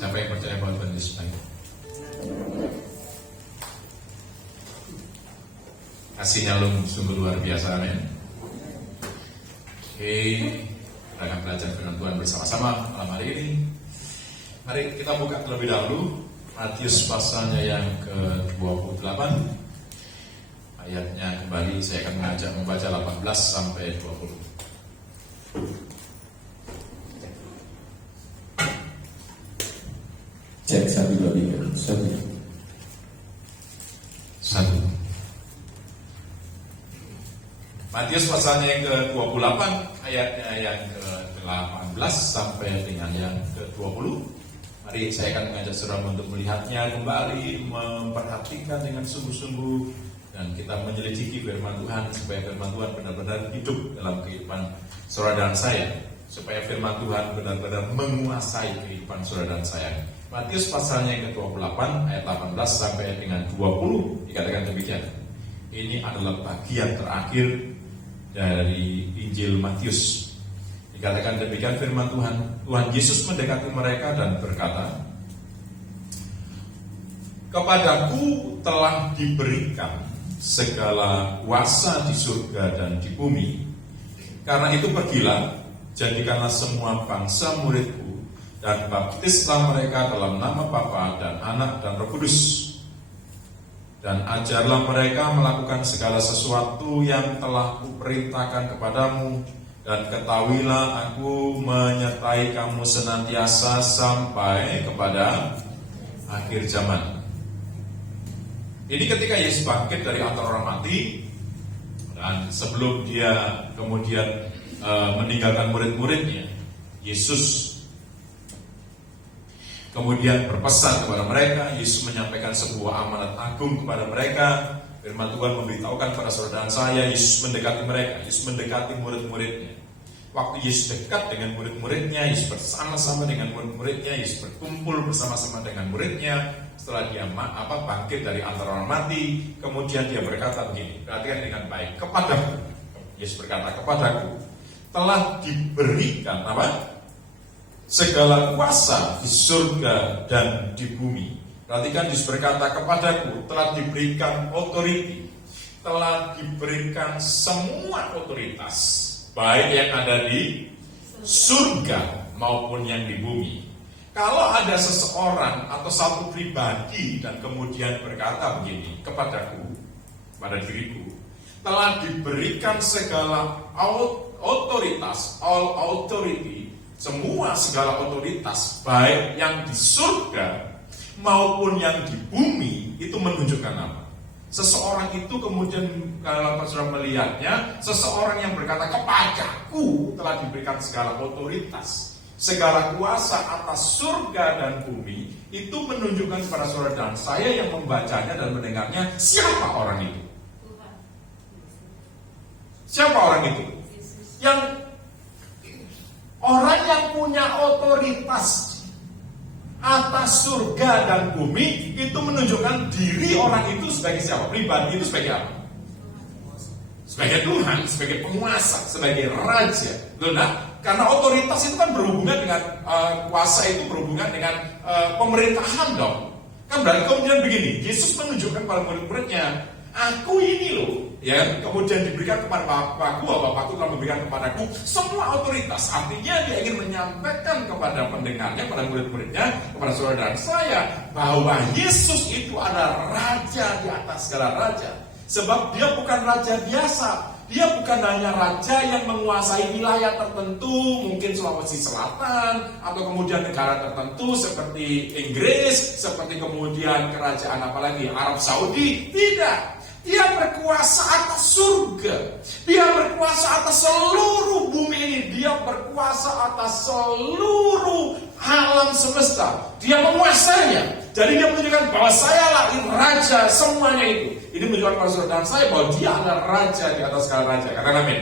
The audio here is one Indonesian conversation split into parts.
Siapa yang percaya bahwa Tuhan Yesus baik? Kasihnya sungguh luar biasa, amin. Oke, kita akan belajar firman Tuhan bersama-sama malam hari ini. Mari kita buka terlebih dahulu Matius pasalnya yang ke-28. Ayatnya kembali saya akan mengajak membaca 18 sampai 20. Cek 1, 2, 3. 1. Matius pasalnya yang ke-28, ayatnya yang ke-18 sampai dengan yang ke-20. Mari saya akan mengajak saudara untuk melihatnya kembali, memperhatikan dengan sungguh-sungguh, dan kita menyelidiki firman Tuhan supaya firman Tuhan benar-benar hidup dalam kehidupan saudara dan saya, supaya firman Tuhan benar-benar menguasai kehidupan saudara dan saya. Matius pasalnya yang ke-28 ayat 18 sampai dengan 20 dikatakan demikian. Ini adalah bagian terakhir dari Injil Matius. Dikatakan demikian firman Tuhan. Tuhan Yesus mendekati mereka dan berkata, "Kepadaku telah diberikan segala kuasa di surga dan di bumi. Karena itu pergilah, jadikanlah semua bangsa muridku, dan baptislah mereka dalam nama Bapa dan Anak dan Roh Kudus. Dan ajarlah mereka melakukan segala sesuatu yang telah kuperintahkan kepadamu, dan ketahuilah aku menyertai kamu senantiasa sampai kepada akhir zaman." Ini ketika Yesus bangkit dari antara orang mati, dan sebelum dia kemudian meninggalkan murid-muridnya, Yesus kemudian berpesan kepada mereka. Yesus menyampaikan sebuah amanat agung kepada mereka. Firman Tuhan memberitahukan kepada saudara dan saya, Yesus mendekati mereka, Yesus mendekati murid-muridnya. Waktu Yesus dekat dengan murid-muridnya, Yesus bersama-sama dengan murid-muridnya, Yesus berkumpul bersama-sama dengan muridnya. Setelah dia bangkit dari antara orang mati, kemudian dia berkata begini, perhatikan dengan baik, "Kepadaku," Yesus berkata, "kepadaku telah diberikan segala kuasa di surga dan di bumi." Perhatikan, Yesus berkata, "Kepadaku telah diberikan authority, telah diberikan semua otoritas, baik yang ada di surga maupun yang di bumi." Kalau ada seseorang atau satu pribadi dan kemudian berkata begini, "Kepadaku," pada diriku, "telah diberikan segala otoritas, all authority," semua segala otoritas, baik yang di surga maupun yang di bumi, itu menunjukkan apa? Seseorang itu kemudian, kalau saudara melihatnya, seseorang yang berkata, "Kepadaku telah diberikan segala otoritas, segala kuasa atas surga dan bumi," itu menunjukkan kepada saudara dan saya yang membacanya dan mendengarnya, siapa orang itu? Siapa orang itu? Yang orang yang punya otoritas atas surga dan bumi, itu menunjukkan diri orang itu sebagai siapa? Pribadi itu sebagai apa? Sebagai Tuhan, sebagai penguasa, sebagai raja. Nah, karena otoritas itu kan berhubungan dengan kuasa, itu berhubungan dengan pemerintahan dong. Kan berarti kemudian begini, Yesus menunjukkan pada murid-muridnya, "Aku ini loh," ya, kemudian diberikan kepada Bapakku, Bapakku telah memberikan kepadaku semua otoritas. Artinya dia ingin menyampaikan kepada pendengarnya, pada murid-muridnya, kepada saudara dan saya, bahwa Yesus itu adalah raja di atas segala raja. Sebab dia bukan raja biasa. Dia bukan hanya raja yang menguasai wilayah tertentu, mungkin Sulawesi Selatan, atau kemudian negara tertentu seperti Inggris, seperti kemudian kerajaan apalagi Arab Saudi. Tidak. Dia berkuasa atas surga. Dia berkuasa atas seluruh bumi ini. Dia berkuasa atas seluruh alam semesta. Dia menguasainya. Jadi dia menunjukkan bahwa saya lah raja semuanya itu. Ini menunjukkan pada saudara dan saya bahwa dia adalah raja di atas segala raja. Katakan amin.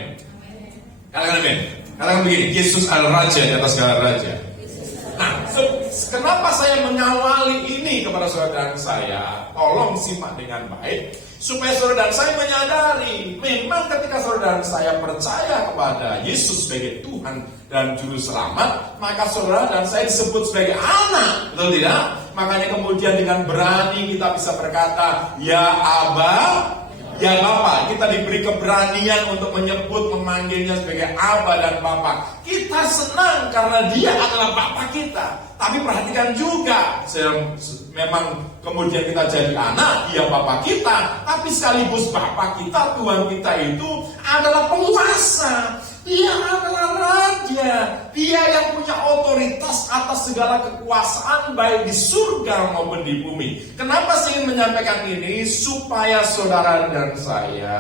Katakan amin. Katakan begini, Yesus adalah raja di atas segala raja. Nah, kenapa saya mengawali ini kepada saudara dan saya? Tolong simak dengan baik, supaya saudara dan saya menyadari, memang ketika saudara dan saya percaya kepada Yesus sebagai Tuhan dan Juru Selamat, maka saudara dan saya disebut sebagai anak Betul tidak? Makanya kemudian dengan berani kita bisa berkata, ya Aba, ya Bapa. Kita diberi keberanian untuk menyebut, memanggilnya sebagai Aba dan Bapa. Kita senang karena dia adalah Bapa kita. Tapi perhatikan juga, memang kemudian kita jadi anak, dia Bapa kita. Tapi sekaligus Bapa kita, Tuhan kita itu adalah penguasa. Dia adalah raja. Dia yang punya otoritas atas segala kekuasaan baik di surga maupun di bumi. Kenapa saya ingin menyampaikan ini? Supaya saudara dan saya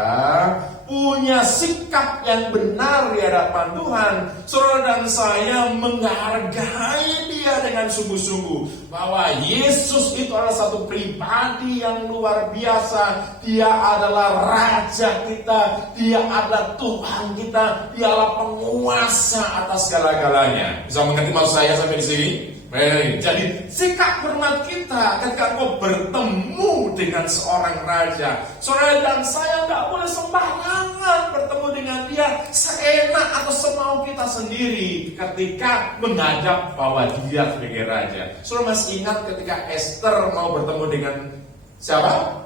punya sikap yang benar di hadapan Tuhan. Saudara dan saya menghargai dia dengan sungguh-sungguh. Bahwa Yesus itu adalah satu pribadi yang luar biasa. Dia adalah Raja kita. Dia adalah Tuhan kita. Dia adalah penguasa atas segala-galanya. Bisa mengerti maksud saya sampai di sini? Baik, jadi sikap hormat kita ketika kau bertemu dengan seorang raja, saudara dan saya nggak boleh sembarangan bertemu dengan dia seenak atau semau kita sendiri ketika menghadap bahwa dia sebagai raja. Saudara masih ingat ketika Esther mau bertemu dengan siapa?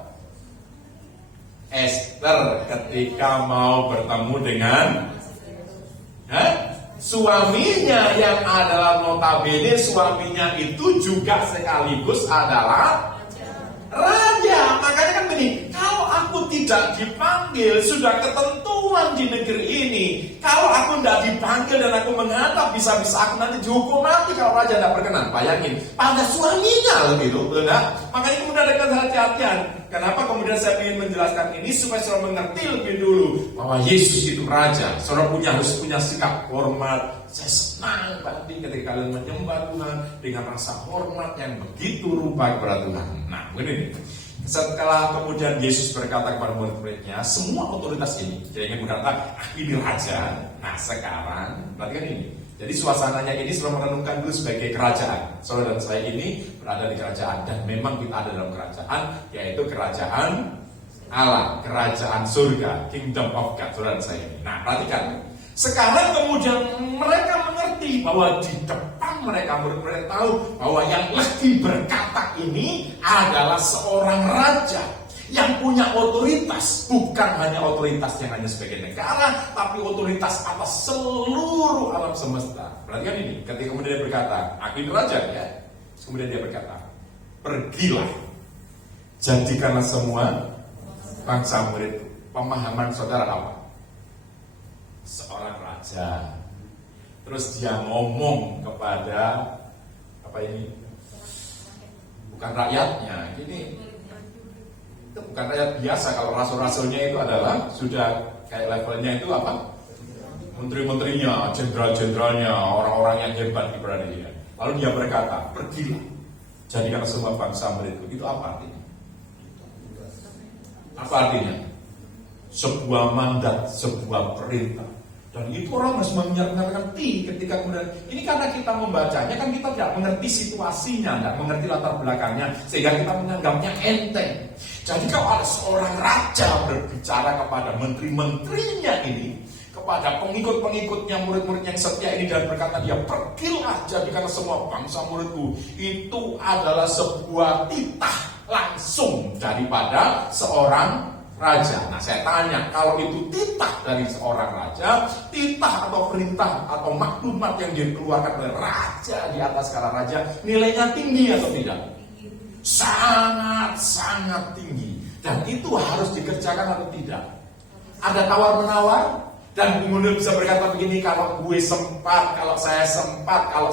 Esther ketika mau bertemu dengan suaminya yang adalah notabene suaminya itu juga sekaligus adalah raja. Makanya kan begini, kalau aku tidak dipanggil, sudah ketentuan di negeri ini. Kalau aku tidak dipanggil dan aku menghadap, bisa-bisa aku nanti dihukum mati kalau raja tidak berkenan. Bayangin, pada suaminya begitu, betul tidak? Makanya kemudian ada kehati-hatian. Kenapa kemudian saya ingin menjelaskan ini supaya saudara mengerti lebih dulu bahwa Yesus itu raja. Saudara harus punya sikap hormat. Saya senang banget ketika kalian menyembah Tuhan dengan rasa hormat yang begitu rupa kepada Tuhan. Nah, begini. Setelah kemudian Yesus berkata kepada murid-muridnya, semua otoritas ini, dia ingin berkata, ini raja. Nah, sekarang, perhatikan ini. Jadi suasananya ini selalu merenungkan dulu sebagai kerajaan. Saudara dan saya ini berada di kerajaan. Dan memang kita ada dalam kerajaan, yaitu kerajaan Allah, kerajaan surga, kingdom of God, saudara dan saya ini. Nah, perhatikan. Sekarang kemudian mereka mengerti bahwa di depan mereka tahu bahwa yang lagi berkata ini adalah seorang raja yang punya otoritas, bukan hanya otoritas yang hanya sebagai negara, tapi otoritas atas seluruh alam semesta. Perhatikan ini, ketika kemudian dia berkata, aku ini raja ya. Kemudian dia berkata, pergilah, jadikanlah semua bangsa muridku. Pemahaman saudara apa? Seorang raja. Terus dia ngomong kepada apa ini? Bukan rakyatnya, ini itu bukan rakyat biasa. Kalau rasul-rasulnya itu adalah sudah kayak levelnya itu apa? Menteri-menterinya, jenderal-jenderalnya, orang-orang yang hebat kepada dia. Lalu dia berkata, pergilah, jadikan semua bangsa muridku. Itu apa artinya? Apa artinya? Sebuah mandat, sebuah perintah. Dan itu orang harus mengerti ketika kemudian ini karena kita membacanya kan kita tidak mengerti situasinya, tidak mengerti latar belakangnya, sehingga kita menganggapnya enteng. Jadi kalau ada seorang raja berbicara kepada menteri-menterinya ini, kepada pengikut-pengikutnya, murid-murid yang setia ini dan berkata dia pergilah jadikan semua bangsa muridku, itu adalah sebuah titah langsung daripada seorang raja. Nah saya tanya, kalau itu titah dari seorang raja, titah atau perintah atau maklumat yang dikeluarkan oleh raja di atas skala raja, nilainya tinggi atau tidak? Sangat-sangat tinggi. Dan itu harus dikerjakan atau tidak? Ada tawar-menawar? Dan kemudian bisa berkata begini, kalau gue sempat, kalau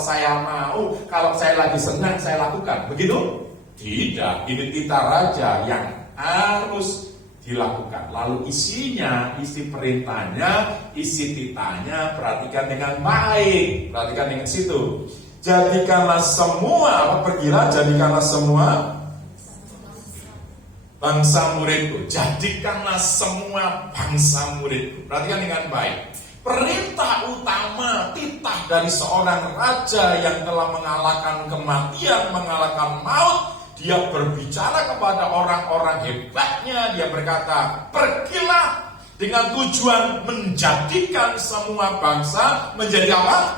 saya mau, kalau saya lagi senang, saya lakukan. Begitu? Tidak, ini titah raja yang harus dilakukan. Lalu isinya, isi perintahnya, isi titahnya, perhatikan dengan baik. Perhatikan dengan situ. Jadikanlah semua, pergilah jadikanlah semua bangsa muridku. Jadikanlah semua bangsa muridku. Perhatikan dengan baik. Perintah utama, titah dari seorang raja yang telah mengalahkan kematian, mengalahkan maut. Dia berbicara kepada orang-orang hebatnya. Dia berkata, pergilah dengan tujuan menjadikan semua bangsa menjadi apa?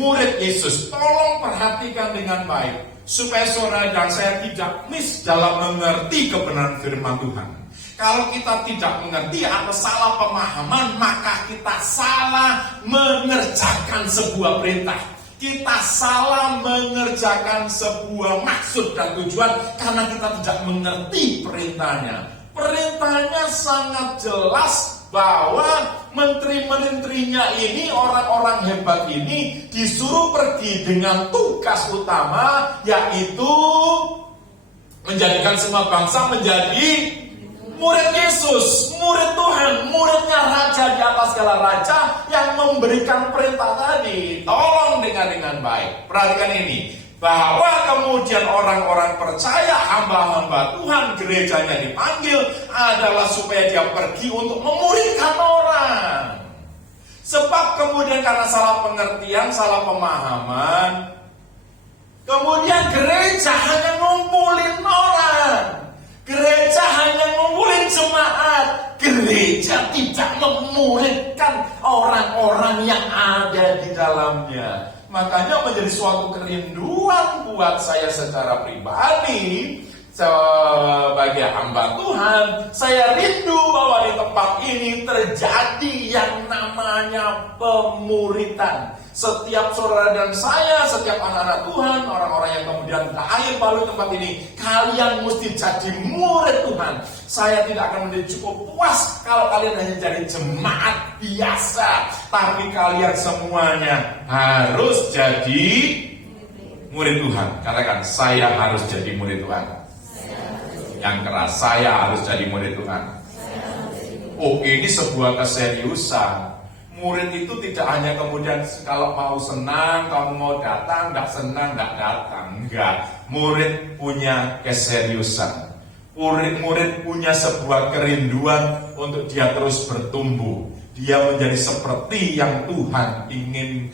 Murid Yesus. Tolong perhatikan dengan baik. supaya saudara dan saya tidak miss dalam mengerti kebenaran firman Tuhan. Kalau kita tidak mengerti atau salah pemahaman, maka kita salah mengerjakan sebuah perintah. Kita salah mengerjakan sebuah maksud dan tujuan karena kita tidak mengerti perintahnya. Perintahnya sangat jelas bahwa menteri-menterinya ini, orang-orang hebat ini disuruh pergi dengan tugas utama, yaitu menjadikan semua bangsa menjadi murid Yesus, murid Tuhan, muridnya raja di atas segala raja yang memberikan perintah tadi. Tolong dengar dengan baik. Perhatikan ini, bahwa kemudian orang-orang percaya, hamba-hamba Tuhan, gerejanya dipanggil adalah supaya dia pergi untuk memuridkan orang. Sebab kemudian karena salah pengertian, salah pemahaman, kemudian gereja hanya ngumpulin orang. Gereja hanya ngumpulin jemaat. Gereja tidak memuridkan orang-orang yang ada di dalamnya. Makanya menjadi suatu kerinduan buat saya secara pribadi, sebagai hamba Tuhan. Saya rindu bahwa di tempat ini terjadi yang namanya pemuridan. Setiap saudara dan saya, setiap anak-anak Tuhan, orang-orang yang kemudian lahir baru di tempat ini, kalian mesti jadi murid Tuhan. Saya tidak akan menjadi cukup puas kalau kalian hanya jadi jemaat biasa, tapi kalian semuanya harus jadi murid Tuhan. Katakan, saya harus jadi murid Tuhan. Yang keras, saya harus jadi murid Tuhan. Oh, ini sebuah keseriusan. Murid itu tidak hanya kemudian kalau mau senang, kamu mau datang, tidak senang, tidak datang. Enggak. Murid punya keseriusan. Murid punya sebuah kerinduan untuk dia terus bertumbuh. Dia menjadi seperti yang Tuhan ingin,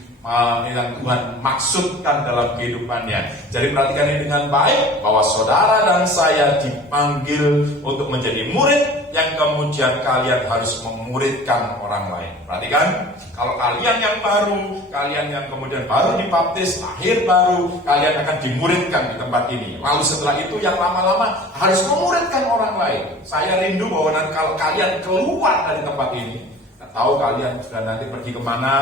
yang Tuhan maksudkan dalam kehidupannya. Jadi perhatikan ini dengan baik, bahwa saudara dan saya dipanggil untuk menjadi murid, yang kemudian kalian harus memuridkan orang lain. Perhatikan, kalau kalian yang baru, kalian yang kemudian baru dibaptis, lahir baru, kalian akan dimuridkan di tempat ini. Lalu setelah itu yang lama-lama harus memuridkan orang lain. Saya rindu bahwa nanti kalau kalian keluar dari tempat ini, tahu kalian sudah nanti pergi kemana,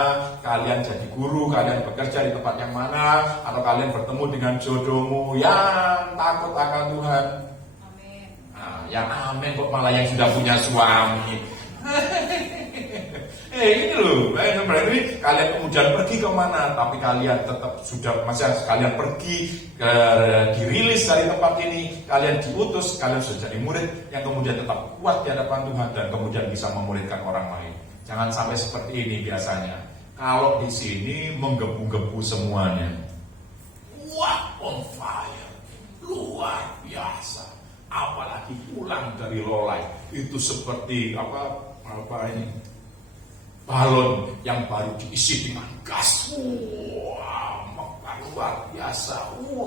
kalian jadi guru, kalian bekerja di tempat yang mana, atau kalian bertemu dengan jodohmu yang takut akan Tuhan. Amin. Nah, yang amin kok malah yang sudah punya suami. Ini loh, berarti kalian kemudian pergi kemana, tapi kalian tetap sudah, masih kalian pergi, dirilis dari tempat ini, kalian diutus, kalian sudah jadi murid yang kemudian tetap kuat di hadapan Tuhan dan kemudian bisa memuridkan orang lain. Jangan sampai seperti ini biasanya. Kalau di sini menggebu-gebu semuanya, wah, on fire, luar biasa. Apalagi pulang dari Lolai, itu seperti apa ini, balon yang baru diisi dengan gas. Wah, luar biasa.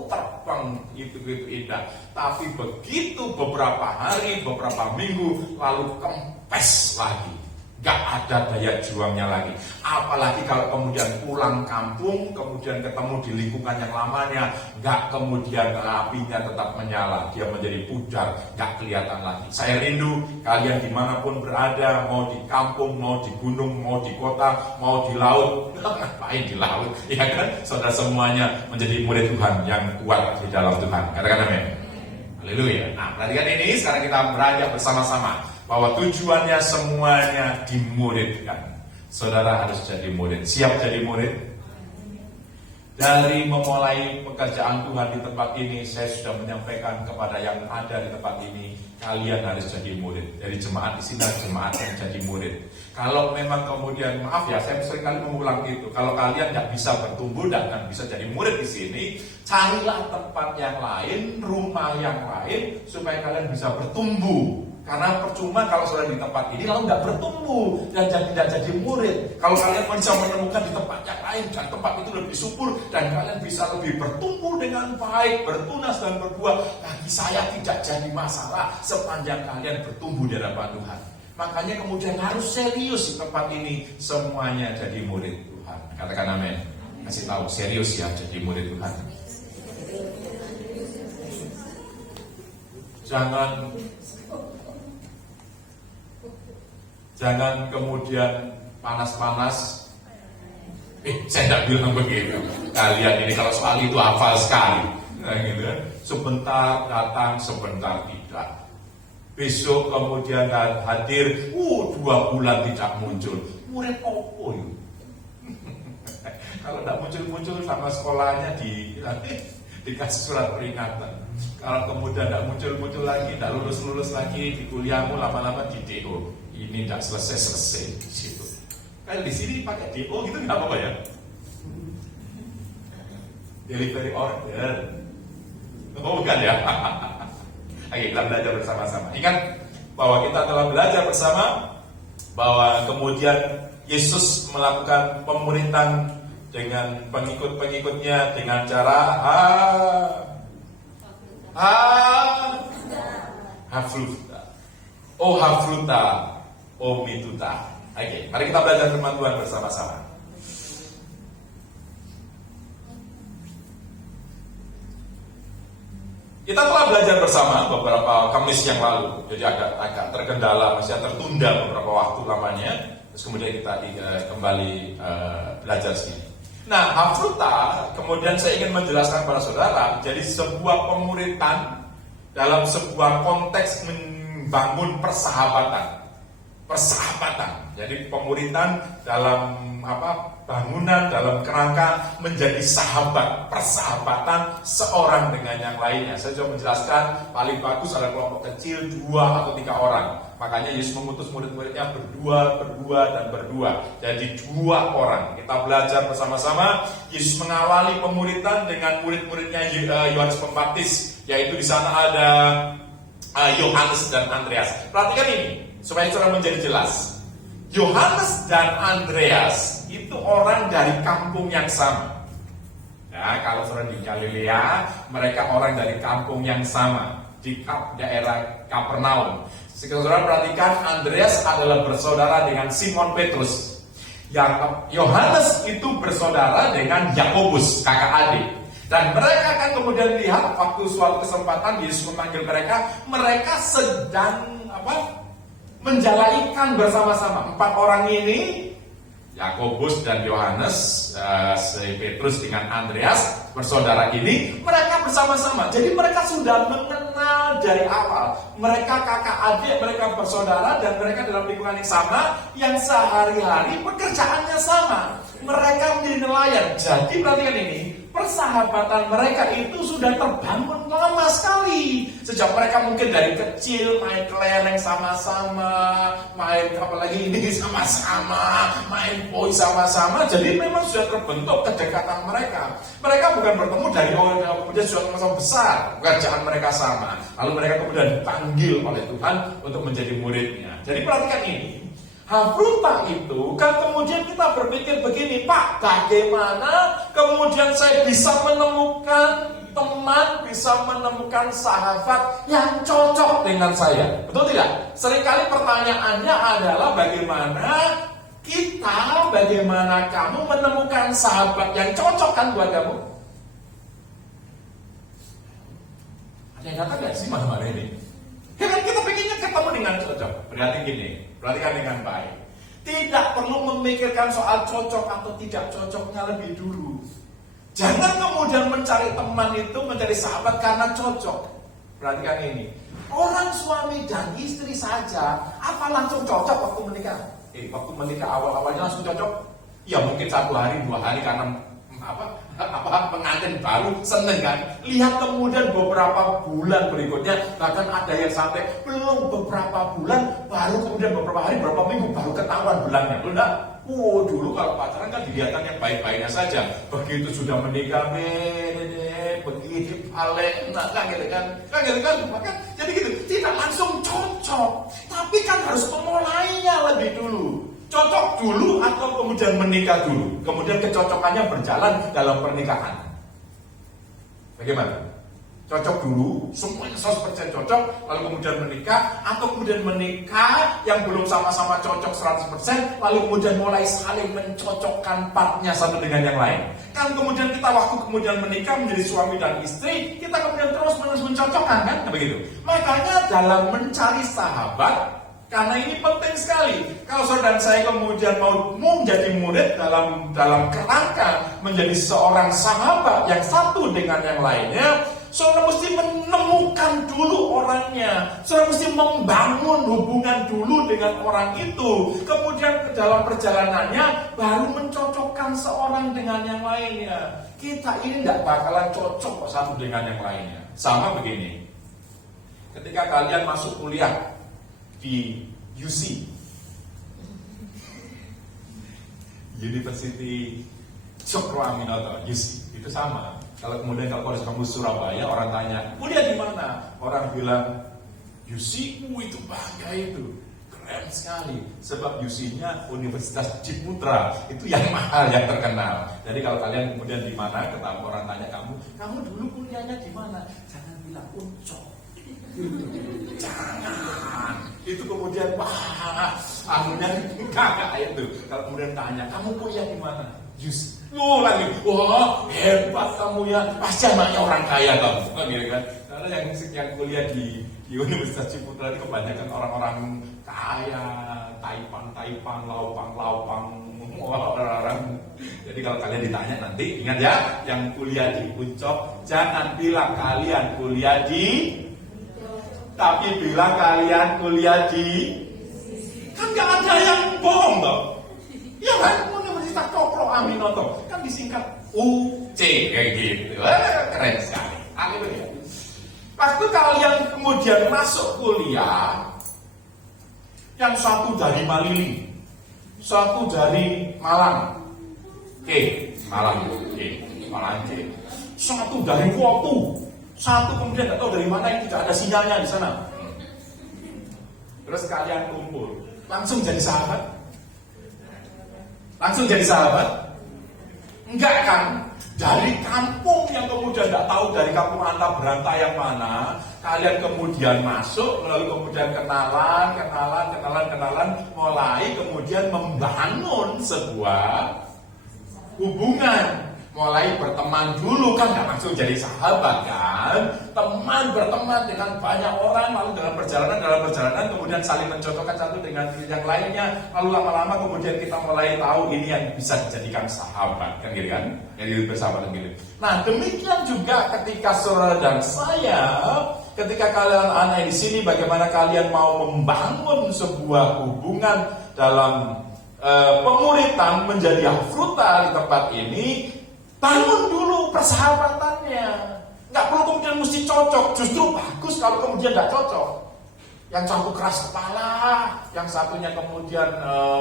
Terbang itu indah. Tapi begitu beberapa hari, beberapa minggu lalu kempes lagi. Gak ada daya juangnya lagi. Apalagi kalau kemudian pulang kampung, kemudian ketemu di lingkungan yang lamanya, gak kemudian apinya tetap menyala, dia menjadi pudar, gak kelihatan lagi. Saya rindu kalian dimanapun berada, mau di kampung, mau di gunung, mau di kota, mau di laut. Ngapain di laut? Ya kan, saudara semuanya menjadi murid Tuhan yang kuat di dalam Tuhan. Katakan amin. Haleluya. Nah, perhatikan ini, sekarang kita beranjak bersama-sama bahwa tujuannya semuanya dimuridkan. Saudara harus jadi murid. Siap jadi murid? Dari memulai pekerjaan Tuhan di tempat ini, saya sudah menyampaikan kepada yang ada di tempat ini, kalian harus jadi murid. Dari jemaat di sini, jemaat yang jadi murid. Kalau memang kemudian, maaf ya, saya sering kali mengulang itu. Kalau kalian tidak bisa bertumbuh dan bisa jadi murid di sini, carilah tempat yang lain, rumah yang lain, supaya kalian bisa bertumbuh. Karena percuma kalau sudah di tempat ini kalau nggak bertumbuh dan tidak jadi murid. Kalau kalian bisa menemukan di tempat yang lain dan tempat itu lebih subur dan kalian bisa lebih bertumbuh dengan baik, bertunas dan berbuah, bagi saya tidak jadi masalah sepanjang kalian bertumbuh di hadapan Tuhan. Makanya kemudian harus serius di tempat ini, semuanya jadi murid Tuhan. Katakan amin. Kasih tahu serius ya jadi murid Tuhan. Jangan kemudian panas-panas. Saya tidak bilang begitu. Kalian ini kalau soal itu hafal sekali. Nah, gitu kan. Sebentar datang, sebentar tidak. Besok kemudian hadir, 2 bulan tidak muncul. Murid opo yuk. Kalau tidak muncul-muncul sama sekolahnya dikasih surat peringatan. Kalau kemudian tidak muncul-muncul lagi, tidak lulus-lulus lagi di kuliahmu, lama-lama di DO. Ini tidak selesai-selesai di situ. Kalau di sini pakai DO gitu nggak apa-apa ya? Delivery order. Oh bukan ya? Oke, kita belajar bersama-sama. Ingat bahwa kita telah belajar bersama bahwa kemudian Yesus melakukan pemuritan dengan pengikut-pengikutnya dengan cara hafluta, oh mituta. Oke, mari kita belajar firman Tuhan bersama-sama. Kita telah belajar bersama beberapa Kamis yang lalu, jadi agak terkendala, masih tertunda beberapa waktu lamanya. Terus kemudian kita kembali belajar sini. Nah, hafruta, kemudian saya ingin menjelaskan kepada saudara, jadi sebuah pemuritan dalam sebuah konteks membangun persahabatan. Jadi pemuritan dalam bangunan dalam kerangka menjadi sahabat, persahabatan seorang dengan yang lainnya. Saya coba menjelaskan paling bagus ada kelompok kecil 2 atau 3 orang. Makanya Yesus mengutus murid-muridnya berdua. Jadi 2 orang. Kita belajar bersama-sama. Yesus mengawali pemuritan dengan murid-muridnya Yohanes Pembaptis, yaitu di sana ada Yohanes dan Andreas. Perhatikan ini supaya saudara menjadi jelas. Yohanes dan Andreas itu orang dari kampung yang sama. Ya, kalau saudara di Galilea, mereka orang dari kampung yang sama di daerah Kapernaum. Saudara perhatikan, Andreas adalah bersaudara dengan Simon Petrus. Yang Yohanes itu bersaudara dengan Yakobus, kakak adik. Dan mereka akan kemudian lihat waktu suatu kesempatan Yesus memanggil mereka sedang menjala ikan bersama-sama. 4 orang ini, Yakobus dan Yohanes, Petrus dengan Andreas, bersaudara ini, mereka bersama-sama. Jadi mereka sudah mengenal dari awal. Mereka kakak adik, mereka bersaudara, dan mereka dalam lingkungan yang sama, yang sehari-hari pekerjaannya sama. Mereka menjadi nelayan. Jadi perhatikan ini, persahabatan mereka itu sudah terbangun lama sekali. Sejak mereka mungkin dari kecil main kelereng sama-sama, main apalagi ini sama-sama, main poi sama-sama. Jadi memang sudah terbentuk kedekatan mereka. Mereka bukan bertemu dari awal kemudian sudah sama-sama besar, pekerjaan mereka sama. Lalu mereka kemudian dipanggil oleh Tuhan untuk menjadi muridnya. Jadi perhatikan ini. Hafruta itu kan kemudian kita berpikir begini, Pak, bagaimana kemudian saya bisa menemukan teman, bisa menemukan sahabat yang cocok dengan saya? Betul tidak? Seringkali pertanyaannya adalah bagaimana kamu menemukan sahabat yang cocok kan buat kamu? Ada yang kata gak sih malam hari ini? Ya kan kita pengennya ketemu dengan cocok. Berarti gini, perhatikan dengan baik. Tidak perlu memikirkan soal cocok atau tidak cocoknya lebih dulu. Jangan kemudian mencari teman itu, mencari sahabat karena cocok. Perhatikan ini. Orang suami dan istri saja, apa langsung cocok waktu menikah? Waktu menikah awal-awalnya langsung cocok? Ya mungkin 1 hari, 2 hari karena pengantin baru seneng kan. Lihat kemudian beberapa bulan berikutnya, bahkan ada yang sampai belum beberapa bulan, baru kemudian beberapa hari, beberapa minggu baru ketahuan bulannya. Enggak? Dulu kalau pacaran kan dilihatkan yang baik-baiknya saja. Begitu sudah menikah, begitu balik, kan? Jadi gitu, tidak langsung cocok. Tapi kan harus memulainya lebih dulu. Cocok dulu atau kemudian menikah dulu. Kemudian kecocokannya berjalan dalam pernikahan. Bagaimana? Cocok dulu, semuanya 100% cocok, lalu kemudian menikah, atau kemudian menikah yang belum sama-sama cocok 100%, lalu kemudian mulai saling mencocokkan partnya satu dengan yang lain. Kan kemudian kita waktu kemudian menikah menjadi suami dan istri, kita kemudian terus-menerus mencocokkan, kan? Begitu. Makanya dalam mencari sahabat, karena ini penting sekali. Kalau saudara dan saya kemudian mau menjadi murid dalam kerangka menjadi seorang sahabat yang satu dengan yang lainnya, saudara mesti menemukan dulu orangnya. Saudara mesti membangun hubungan dulu dengan orang itu. Kemudian dalam perjalanannya baru mencocokkan seorang dengan yang lainnya. Kita ini tidak bakalan cocok satu dengan yang lainnya. Sama begini. Ketika kalian masuk kuliah di UC, University Cokro Aminoto, UC, itu sama. Kalau kemudian kalau kamu Surabaya, orang tanya, kuliah di mana? Orang bilang, UC, itu bangga itu. Keren sekali. Sebab UC-nya Universitas Ciputra. Itu yang mahal, yang terkenal. Jadi kalau kalian kemudian di mana, ketemu orang tanya kamu dulu kuliahnya di mana? Jangan bilang Uncok. Jangan. Itu kemudian, wah, akhirnya kakak itu. Kalau kemudian tanya, kamu kuliah di mana? UC. Lagi, wah hebat kamu ya, pasti anaknya orang kaya kamu, kan gitu kan? Karena yang kuliah di Universitas Ciputra itu kebanyakan orang-orang kaya, taipan, laupang, orang-orang. Jadi kalau kalian ditanya nanti, ingat ya, yang kuliah di Uncok, jangan bilang kalian kuliah di, tapi bilang kalian kuliah di, kan gak ada yang bohong toh, ya kan? Universitas Cokro Aminoto kan disingkat UC kayak gitu. Keren sekali. Haleluya. Waktu kalian kemudian masuk kuliah, yang satu dari Malili, satu dari Malang, Malang C, satu dari Wotu, satu kemudian tidak tahu dari mana, yang tidak ada sinyalnya di sana. Terus kalian kumpul, langsung jadi sahabat. Langsung jadi sahabat? Enggak kan? Dari kampung yang kemudian tidak tahu dari kampung Anda berantah yang mana, kalian kemudian masuk, lalu kemudian kenalan, mulai kemudian membangun sebuah hubungan. Mulai berteman dulu, kan gak langsung jadi sahabat kan. Teman berteman dengan banyak orang, lalu dalam perjalanan kemudian saling mencocokkan satu dengan yang lainnya. Lalu lama-lama kemudian kita mulai tahu ini yang bisa dijadikan sahabat, kan gitu kan. Yang bersahabat gitu. Nah demikian juga ketika saudara dan saya, ketika kalian anak di sini, bagaimana kalian mau membangun sebuah hubungan dalam pemuritan menjadi hafruta di tempat ini. Bangun dulu persahabatannya. Nggak perlu kemudian mesti cocok. Justru bagus kalau kemudian nggak cocok. Yang satu keras kepala, yang satunya kemudian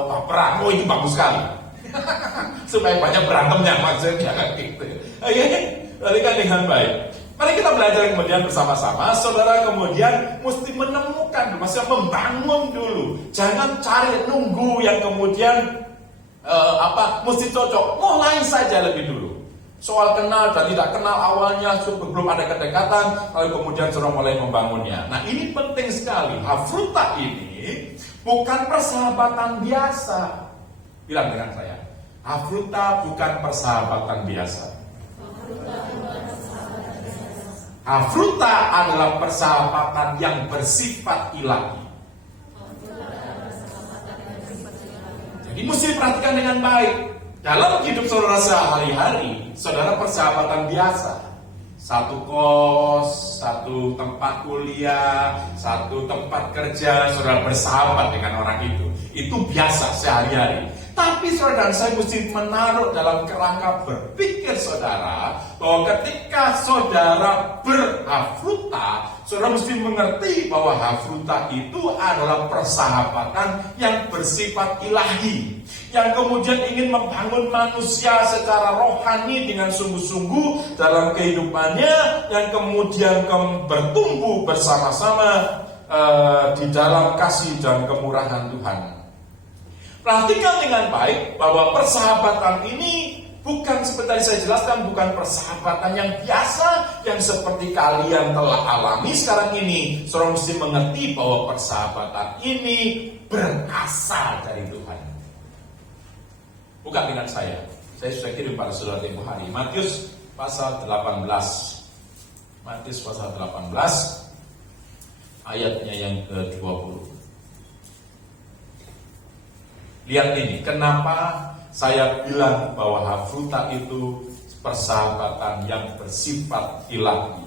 baperan. Oh itu bagus sekali. Supaya banyak berantemnya maksudnya kan gitu. Oke, berikan dengan baik. Mari kita belajar kemudian bersama-sama. Saudara kemudian mesti menemukan, maksudnya membangun dulu. Jangan cari nunggu yang kemudian mesti cocok. Mulai saja lebih dulu. Soal kenal dan tidak kenal awalnya belum ada kedekatan, lalu kemudian sudah mulai membangunnya. Nah ini penting sekali. Hafruta ini bukan persahabatan biasa. Bilang dengan saya, hafruta bukan persahabatan biasa. Hafruta adalah persahabatan yang bersifat ilahi. Jadi mesti diperhatikan dengan baik. Dalam hidup saudara sehari-hari, saudara persahabatan biasa. Satu kos, satu tempat kuliah, satu tempat kerja, saudara bersahabat dengan orang itu. Itu biasa sehari-hari. Tapi saudara dan saya mesti menaruh dalam kerangka berpikir saudara, bahwa ketika saudara berhafruta, saudara mesti mengerti bahwa hafruta itu adalah persahabatan yang bersifat ilahi. Yang kemudian ingin membangun manusia secara rohani dengan sungguh-sungguh dalam kehidupannya, yang kemudian bertumbuh bersama-sama di dalam kasih dan kemurahan Tuhan. Perhatikan dengan baik bahwa persahabatan ini bukan seperti tadi saya jelaskan, bukan persahabatan yang biasa yang seperti kalian telah alami sekarang ini. Saudara mesti mengerti bahwa persahabatan ini berasal dari Tuhan. Buka minat saya sudah kirim pada saudara tempoh hari. Matius pasal 18. Matius pasal 18 ayatnya yang ke-20. Lihat ini, kenapa saya bilang bahwa hafruta itu persahabatan yang bersifat ilahi.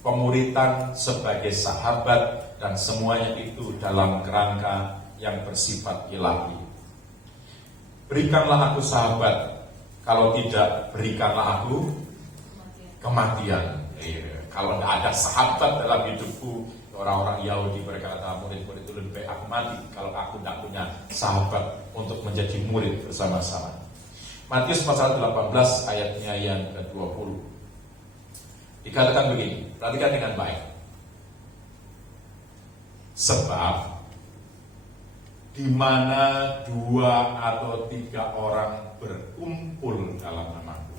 Pemuritan sebagai sahabat dan semuanya itu dalam kerangka yang bersifat ilahi. Berikanlah aku sahabat, kalau tidak berikanlah aku kematian. Kalau tidak ada sahabat dalam hidupku, orang-orang Yahudi berkata, murid-murid itu lebih baik aku mati kalau aku tidak punya sahabat untuk menjadi murid bersama-sama. Matius pasal 18 ayatnya yang ke-20. Dikatakan begini, perhatikan dengan baik. Sebab di mana 2 atau 3 orang berkumpul dalam namaku,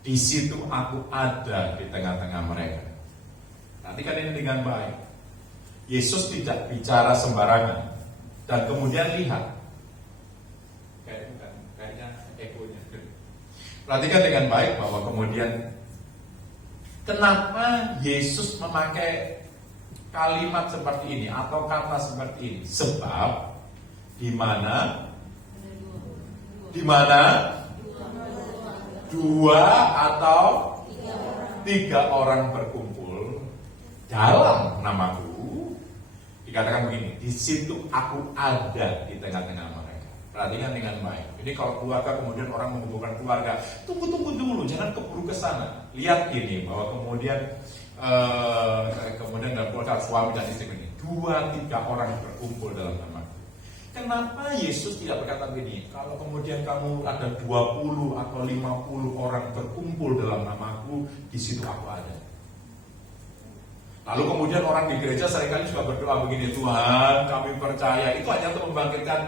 di situ aku ada di tengah-tengah mereka. Perhatikan ini dengan baik. Yesus tidak bicara sembarangan. Dan kemudian lihat. Kayaknya egonya. Perhatikan dengan baik bahwa kemudian kenapa Yesus memakai kalimat seperti ini atau kata seperti ini? Sebab di mana 2 atau 3 orang berkumpul dalam namaku, dikatakan begini, di situ aku ada di tengah-tengah mereka. Perhatikan dengan baik. Jadi kalau keluarga kemudian orang menghubungkan keluarga, tunggu dulu, jangan keburu ke sana. Lihat ini bahwa kemudian dalam keluarga suami dan istri ini 2-3 orang berkumpul dalam namaku. Kenapa Yesus tidak berkata begini? Kalau kemudian kamu ada 20 atau 50 orang berkumpul dalam namaku, di situ aku ada. Lalu kemudian orang di gereja seringkali juga berdoa begini, Tuhan kami percaya. Itu hanya untuk membangkitkan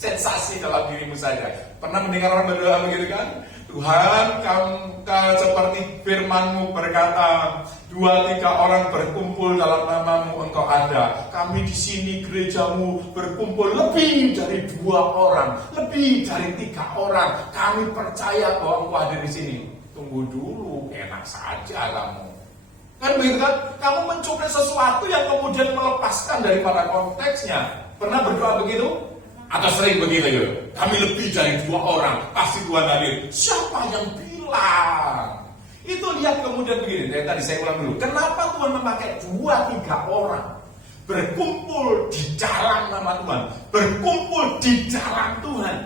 sensasi dalam dirimu saja. Pernah mendengar orang berdoa begitu kan? Tuhan kamu seperti firman-Mu berkata, 2-3 orang berkumpul dalam namamu engkau ada. Kami di sini gerejamu berkumpul lebih dari 2 orang, lebih dari 3 orang. Kami percaya bahwa engkau ada di sini. Tunggu dulu, enak saja kamu. Kan begitu kan? Kamu mencoba sesuatu yang kemudian melepaskan daripada konteksnya. Pernah berdoa begitu? Atau sering begitu ya? Kami lebih dari 2 orang, pasti Tuhan hadir. Siapa yang bilang? Itu lihat kemudian begini. Dari tadi saya ulang dulu. Kenapa Tuhan memakai 2-3 orang berkumpul di dalam nama Tuhan? Berkumpul di dalam Tuhan.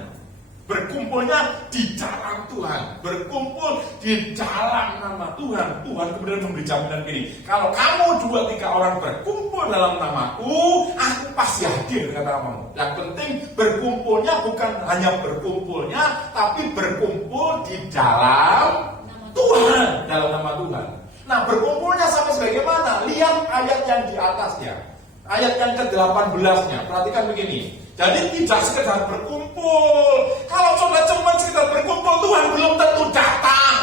Berkumpulnya di dalam Tuhan, berkumpul di dalam nama Tuhan. Tuhan kemudian memberi jaminan gini, kalau kamu 2-3 orang berkumpul dalam namaku, aku pasti hadir, kata kamu. Yang penting berkumpulnya bukan hanya berkumpulnya, tapi berkumpul di dalam Tuhan, dalam nama Tuhan. Nah, berkumpulnya sampai sebagaimana? Lihat ayat yang di atasnya, ayat yang ke-18-nya. Perhatikan begini. Jadi tidak sekedar berkumpul. Kalau cuma sekedar berkumpul, Tuhan belum tentu datang.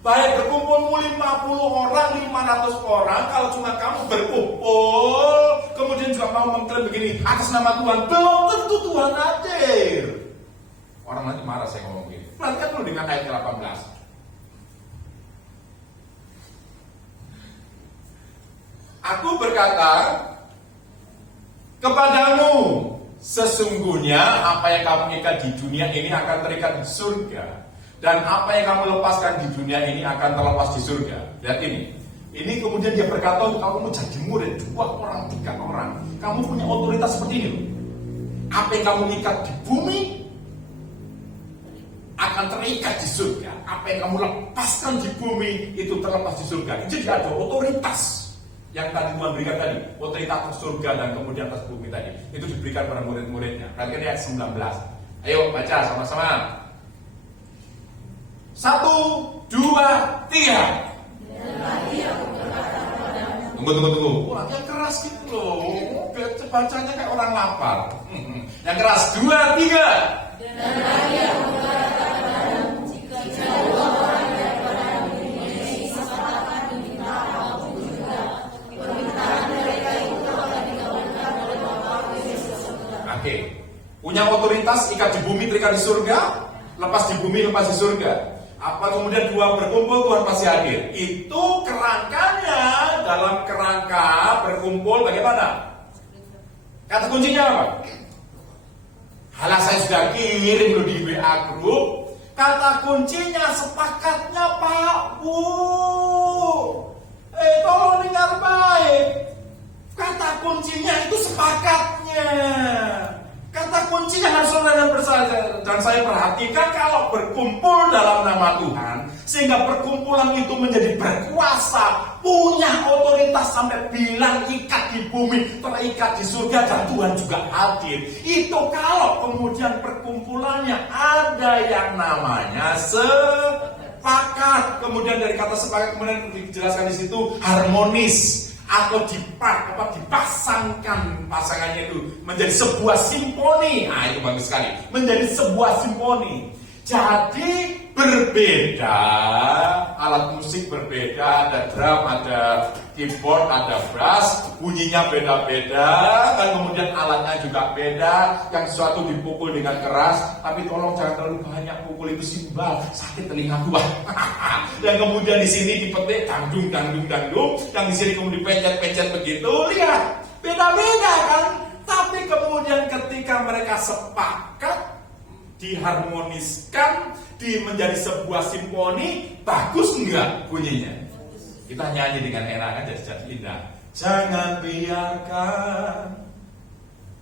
Baik berkumpulmu 50 orang, 500 orang, kalau cuma kamu berkumpul, kemudian juga mau mengklaim begini, atas nama Tuhan, belum tentu Tuhan hadir. Orang nanti marah saya ngomong begini. Perhatikan dulu dengan ayat 18. Aku berkata kepadamu, sesungguhnya apa yang kamu ikat di dunia ini akan terikat di surga, dan apa yang kamu lepaskan di dunia ini akan terlepas di surga. Lihat ini kemudian dia berkata, kamu mau jadi murid 2 orang, 3 orang, kamu punya otoritas seperti ini. Apa yang kamu ikat di bumi akan terikat di surga. Apa yang kamu lepaskan di bumi itu terlepas di surga. Jadi ada otoritas yang tadi Tuhan berikan tadi, otoritas atas surga dan kemudian atas bumi tadi, itu diberikan pada murid-muridnya. Perhatikan ayat 19. Ayo baca sama-sama. 1, 2, 3. Tunggu. Wah, yang keras gitu loh. Bacanya kayak orang lapar. Yang keras. 2, 3. Punya otoritas, ikat di bumi, terikat di surga. Lepas di bumi, lepas di surga. Apa kemudian dua berkumpul, Tuhan pasti hadir. Itu kerangkanya. Dalam kerangka berkumpul bagaimana? Kata kuncinya apa? Halah, saya sudah kirim loh di WA group. Kata kuncinya sepakatnya Pak Bu. Tolong dengar baik. Kata kuncinya itu sepakatnya. Kata kuncinya harus saudara dan saya perhatikan kalau berkumpul dalam nama Tuhan, sehingga perkumpulan itu menjadi berkuasa, punya otoritas sampai bilang ikat di bumi, terikat di surga, dan Tuhan juga hadir. Itu kalau kemudian perkumpulannya ada yang namanya sepakat. Kemudian dari kata sepakat kemudian dijelaskan di situ harmonis. Atau dipasangkan pasangannya itu menjadi sebuah simfoni. Nah, itu bagus sekali. Menjadi sebuah simfoni. Jadi berbeda, alat musik berbeda, ada drum, ada keyboard, ada bass, bunyinya beda-beda, dan kemudian alatnya juga beda. Yang suatu dipukul dengan keras, tapi tolong jangan terlalu banyak pukul, itu simbal, sakit telinga gua. Yang kemudian di sini dipetik dangdung, yang di sini kemudian dipencet-pencet begitu, lihat beda-beda kan? Tapi kemudian ketika mereka sepakat, diharmoniskan, menjadi sebuah simfoni, bagus enggak bunyinya? Kita nyanyi dengan enak aja, jadi indah. Jangan biarkan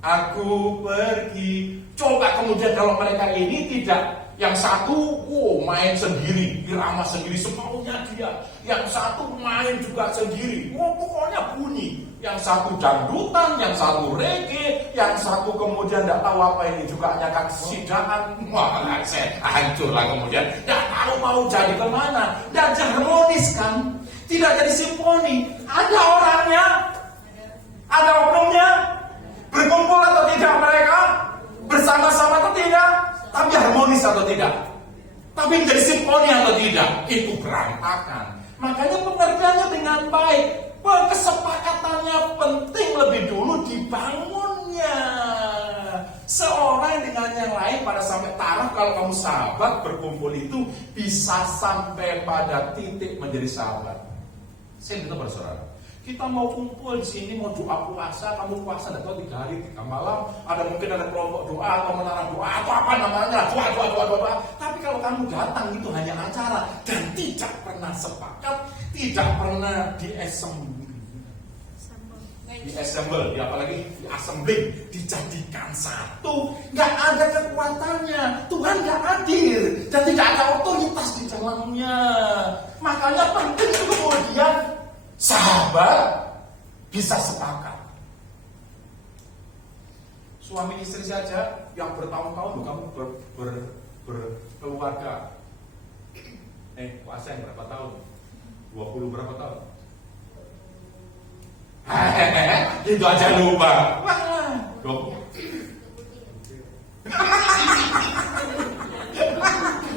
aku pergi. Coba kemudian kalau mereka ini tidak, yang satu main sendiri, irama sendiri semaunya dia, yang satu main juga sendiri, pokoknya bunyi. Yang satu dangdutan, yang satu reggae, yang satu kemudian tidak tahu apa ini juga hanya kesidaan. Wah, saya hancur lah kemudian. Tidak tahu mau jadi kemana. Dan harmonis kan, tidak jadi simfoni. Ada orangnya, ada oknumnya, berkumpul atau tidak mereka, bersama-sama atau tidak, tapi harmonis atau tidak, tapi menjadi simfoni atau tidak, itu berantakan. Makanya pengertiannya dengan baik. Kesepakatannya penting lebih dulu dibangunnya. Seorang dengan yang lain pada sampai taraf, kalau kamu sahabat berkumpul itu bisa sampai pada titik menjadi sahabat. Saya minta pada saudara, kita mau kumpul di sini, mau doa puasa, kamu puasa tidak tahu 3 hari 3 malam, ada mungkin ada kelompok doa atau menara doa atau apa namanya, doa. Tapi kalau kamu datang itu hanya acara dan tidak pernah sepakat, tidak pernah di apalagi di assembling, dijadikan satu, nggak ada kekuatannya, Tuhan nggak hadir dan tidak ada otoritas di dalamnya. Makanya penting kemudian sahabat bisa sepakat. Suami istri saja yang bertahun-tahun kamu berkeluarga. Puasa yang berapa tahun? 20 berapa tahun? Itu aja lupa.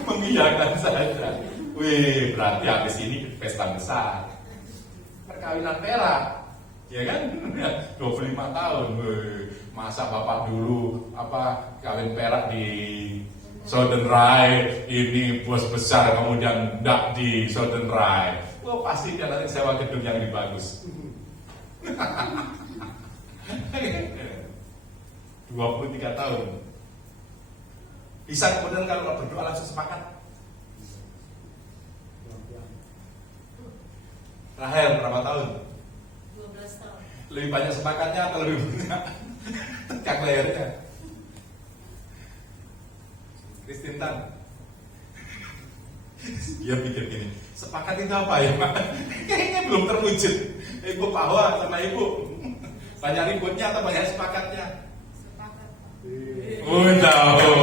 Mengiyakan saja. Wih, berarti habis ini pesta besar. Perkawinan perak, ya kan? 25 tahun. Masa bapak dulu kawin perak di Southern Rai, ini bos besar kemudian ndak di Southern Rai. Wah, pasti dia nanti sewa gedung yang lebih bagus. 23 tahun. Bisa kemudian kalau berdoa langsung sepakat. Rahel berapa tahun? 12 tahun. Lebih banyak sepakatnya atau lebih banyak tekak layarnya? Christine Tan, dia pikir gini, sepakat itu apa ya Pak? Kayaknya belum terwujud. Ibu Pahwa sama ibu banyak ributnya atau banyak sepakatnya? Sepakat. Tahu.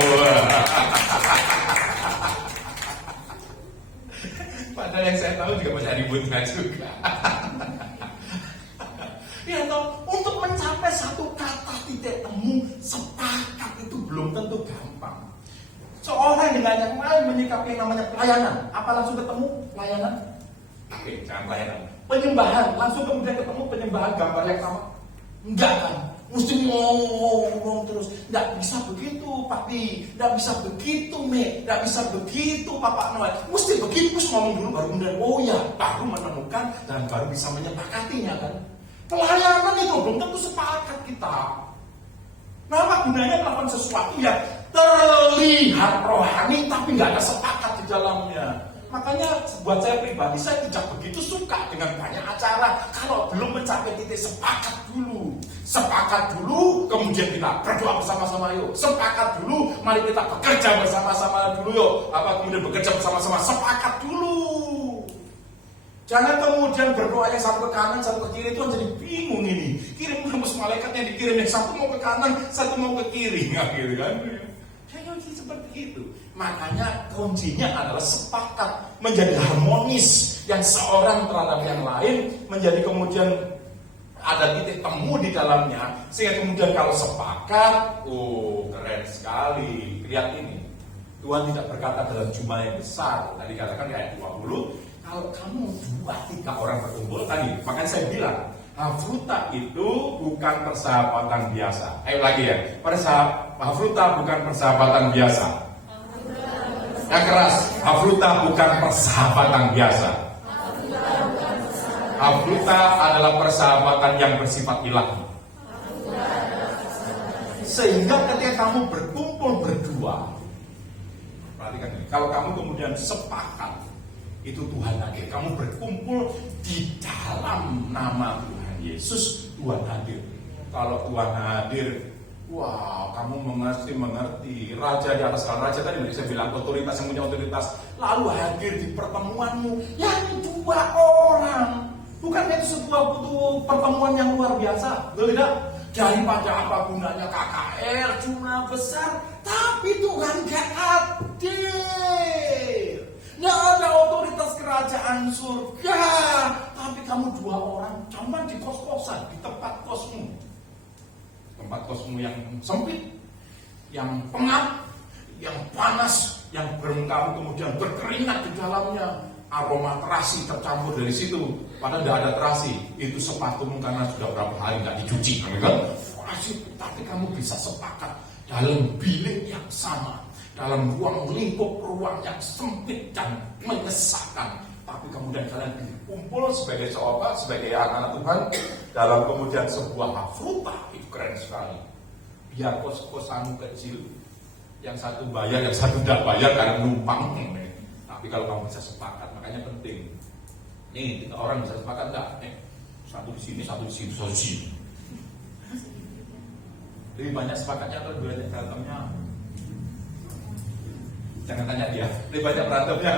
Padahal yang saya tahu juga banyak ributnya juga. Ya toh, untuk mencapai satu kata titik temu sepakat itu belum tentu gampang. Seorang dengan yang lain menyikapi yang namanya pelayanan. Apa langsung ketemu pelayanan? Oke, jangan pelayanan. Penyembahan, langsung kemudian ketemu penyembahan gambar yang sama? Enggak kan? Mesti ngomong terus. Nggak bisa begitu, Papi. Nggak bisa begitu, Me. Nggak bisa begitu, Papa Noel. Mesti begitu, terus ngomong dulu baru kemudian, oh ya, baru menemukan dan baru bisa menyepakatinya kan. Pelayanan itu belum tentu sepakat kita. Nah, apa gunanya melakukan sesuatu yang terlihat rohani tapi nggak ada sepakat di dalamnya. Makanya buat saya pribadi, saya tidak begitu suka dengan banyak acara kalau belum mencapai titik sepakat dulu. Sepakat dulu, kemudian kita berdoa bersama-sama yuk. Sepakat dulu, mari kita bekerja bersama-sama dulu yuk. Kemudian bekerja bersama-sama, sepakat dulu. Jangan kemudian berdoa yang satu ke kanan, satu ke kiri, itu jadi bingung ini. Kirim rumus malaikat yang dikirim, yang satu mau ke kanan, satu mau ke kiri, nggak gitu kan? Kayak seperti itu. Makanya kuncinya adalah sepakat, menjadi harmonis, yang seorang terhadap yang lain, menjadi kemudian ada titik temu di dalamnya, sehingga kemudian kalau sepakat, keren sekali. Lihat ini, Tuhan tidak berkata dalam jumlah yang besar. Tadi katakan di ayat 20, kalau kamu 2-3 orang berkumpul tadi, makanya saya bilang, Hafruta itu bukan persahabatan biasa. Ayo lagi ya, Hafruta bukan persahabatan biasa. Yang keras, Hafruta bukan persahabatan biasa. Hafruta adalah persahabatan yang bersifat ilahi. Sehingga ketika kamu berkumpul berdua, perhatikan ini, kalau kamu kemudian sepakat, itu Tuhan hadir. Kamu berkumpul di dalam nama Tuhan Yesus, Tuhan hadir. Kalau Tuhan hadir, wah, kamu mengerti. Raja di atas segala raja, tadi saya bilang otoritas yang punya otoritas, lalu hadir di pertemuanmu yang 2 orang. Bukan itu sebuah pertemuan yang luar biasa, betul tidak? Daripada apa gunanya KKR jumlah besar, tapi Tuhan gak hadir. Nggak ada otoritas kerajaan surga, tapi kamu 2 orang cuma di kos-kosan, di tempat kosmu. Tempat kosmu yang sempit, yang pengap, yang panas, yang kamu kemudian berkeringat di dalamnya. Aroma terasi tercampur dari situ, padahal tidak ada terasi. Itu sepatumu karena sudah berapa hari nggak dicuci, kan? Tapi kamu bisa sepakat dalam bilik yang sama, dalam ruang yang sempit dan menyesakan, tapi kemudian kalian dikumpul sebagai sebagai anak-anak Tuhan dalam kemudian sebuah hafruta. Itu keren sekali. Biar kos-kosanmu kecil, yang satu bayar, yang satu tidak bayar karena numpang. Tapi kalau kamu bisa sepakat, makanya penting. Nih, 3 orang bisa sepakat enggak? Satu di sini, satu di sini, satu di sini. Lebih banyak sepakatnya atau lebih banyak berantemnya? Jangan tanya dia, lebih banyak berantemnya.